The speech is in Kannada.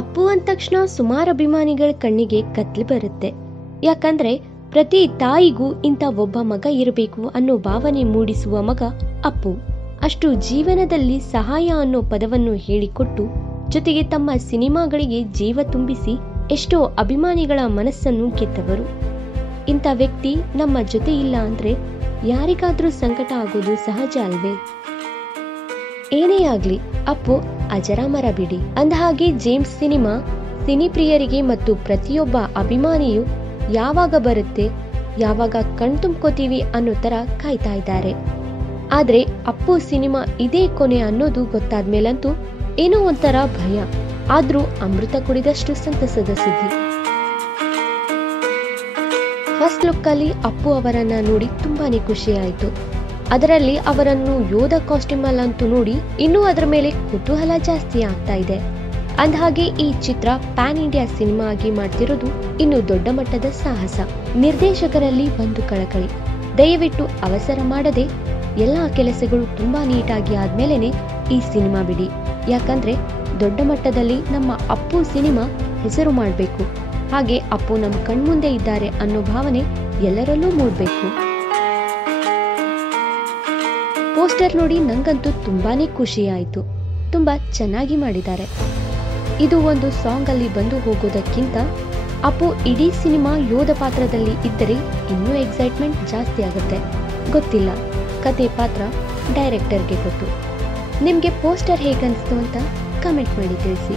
ಅಪ್ಪು ಅಂದ ತಕ್ಷಣ ಸುಮಾರು ಅಭಿಮಾನಿಗಳ ಕಣ್ಣಿಗೆ ಕತ್ಲು ಬರುತ್ತೆ. ಯಾಕಂದ್ರೆ ಪ್ರತಿ ತಾಯಿಗೂ ಇಂಥ ಒಬ್ಬ ಮಗ ಇರಬೇಕು ಅನ್ನೋ ಭಾವನೆ ಮೂಡಿಸುವ ಮಗ ಅಪ್ಪು. ಅಷ್ಟು ಜೀವನದಲ್ಲಿ ಸಹಾಯ ಅನ್ನೋ ಪದವನ್ನು ಹೇಳಿಕೊಟ್ಟು ಜೊತೆಗೆ ತಮ್ಮ ಸಿನಿಮಾಗಳಿಗೆ ಜೀವ ತುಂಬಿಸಿ ಎಷ್ಟೋ ಅಭಿಮಾನಿಗಳ ಮನಸ್ಸನ್ನು ಗೆದ್ದವರು. ಇಂಥ ವ್ಯಕ್ತಿ ನಮ್ಮ ಜೊತೆ ಇಲ್ಲ ಅಂದ್ರೆ ಯಾರಿಗಾದ್ರೂ ಸಂಕಟ ಆಗೋದು ಸಹಜ ಅಲ್ವೇ? ಏನೇ ಆಗ್ಲಿ ಅಪ್ಪು ಅಜರಾಮರ ಬಿಡಿ. ಅಂದಹಾಗೆ ಜೇಮ್ಸ್ ಸಿನಿಮಾ ಸಿನಿಪ್ರಿಯರಿಗೆ ಮತ್ತು ಪ್ರತಿಯೊಬ್ಬ ಅಭಿಮಾನಿಯು ಯಾವಾಗ ಬರುತ್ತೆ, ಯಾವಾಗ ಕಣ್ತುಂಬ್ಕೋತೀವಿ ಅನ್ನೋ ತರ ಕಾಯ್ತಾ ಇದ್ದಾರೆ. ಆದ್ರೆ ಅಪ್ಪು ಸಿನಿಮಾ ಇದೇ ಕೊನೆ ಅನ್ನೋದು ಗೊತ್ತಾದ್ಮೇಲಂತೂ ಏನೋ ಒಂಥರ ಭಯ, ಆದ್ರೂ ಅಮೃತ ಕುಡಿದಷ್ಟು ಸಂತಸದ ಸುದ್ದಿ. ಫಸ್ಟ್ ಲುಕ್ ಅಲ್ಲಿ ಅಪ್ಪು ಅವರನ್ನ ನೋಡಿ ತುಂಬಾನೇ ಖುಷಿ ಆಯ್ತು. ಅದರಲ್ಲಿ ಅವರನ್ನು ಯೋಧ ಕಾಸ್ಟ್ಯೂಮ್ ಅಲ್ಲಂತೂ ನೋಡಿ ಇನ್ನೂ ಅದರ ಮೇಲೆ ಕುತೂಹಲ ಜಾಸ್ತಿ ಆಗ್ತಾ ಇದೆ. ಅಂದಹಾಗೆ ಈ ಚಿತ್ರ ಪ್ಯಾನ್ ಇಂಡಿಯಾ ಸಿನಿಮಾ ಆಗಿ ಮಾಡ್ತಿರೋದು ಇನ್ನು ದೊಡ್ಡ ಮಟ್ಟದ ಸಾಹಸ. ನಿರ್ದೇಶಕರಲ್ಲಿ ಒಂದು ಕಳಕಳಿ, ದಯವಿಟ್ಟು ಅವಸರ ಮಾಡದೆ ಎಲ್ಲಾ ಕೆಲಸಗಳು ತುಂಬಾ ನೀಟಾಗಿ ಆದ್ಮೇಲೆನೆ ಈ ಸಿನಿಮಾ ಬಿಡಿ. ಯಾಕಂದ್ರೆ ದೊಡ್ಡ ಮಟ್ಟದಲ್ಲಿ ನಮ್ಮ ಅಪ್ಪು ಸಿನಿಮಾ ಹೆಸರು ಮಾಡಬೇಕು, ಹಾಗೆ ಅಪ್ಪು ನಮ್ಮ ಕಣ್ಮುಂದೆ ಇದ್ದಾರೆ ಅನ್ನೋ ಭಾವನೆ ಎಲ್ಲರಲ್ಲೂ ಮೂಡಬೇಕು. ಪೋಸ್ಟರ್ ನೋಡಿ ನಂಗಂತೂ ತುಂಬಾನೇ ಖುಷಿ ಆಯ್ತು. ತುಂಬಾ ಚೆನ್ನಾಗಿ ಮಾಡಿದ್ದಾರೆ. ಇದು ಒಂದು ಸಾಂಗ್ ಅಲ್ಲಿ ಬಂದು ಹೋಗೋದಕ್ಕಿಂತ ಅಪ್ಪು ಇಡೀ ಸಿನಿಮಾ ಯೋಧ ಪಾತ್ರದಲ್ಲಿ ಇದ್ದರೆ ಇನ್ನೂ ಎಕ್ಸೈಟ್ಮೆಂಟ್ ಜಾಸ್ತಿ ಆಗುತ್ತೆ. ಗೊತ್ತಿಲ್ಲ, ಕತೆ ಪಾತ್ರ ಡೈರೆಕ್ಟರ್ಗೆ ಗೊತ್ತು. ನಿಮ್ಗೆ ಪೋಸ್ಟರ್ ಹೇಗನ್ನಿಸ್ತು ಅಂತ ಕಮೆಂಟ್ ಮಾಡಿ ತಿಳಿಸಿ.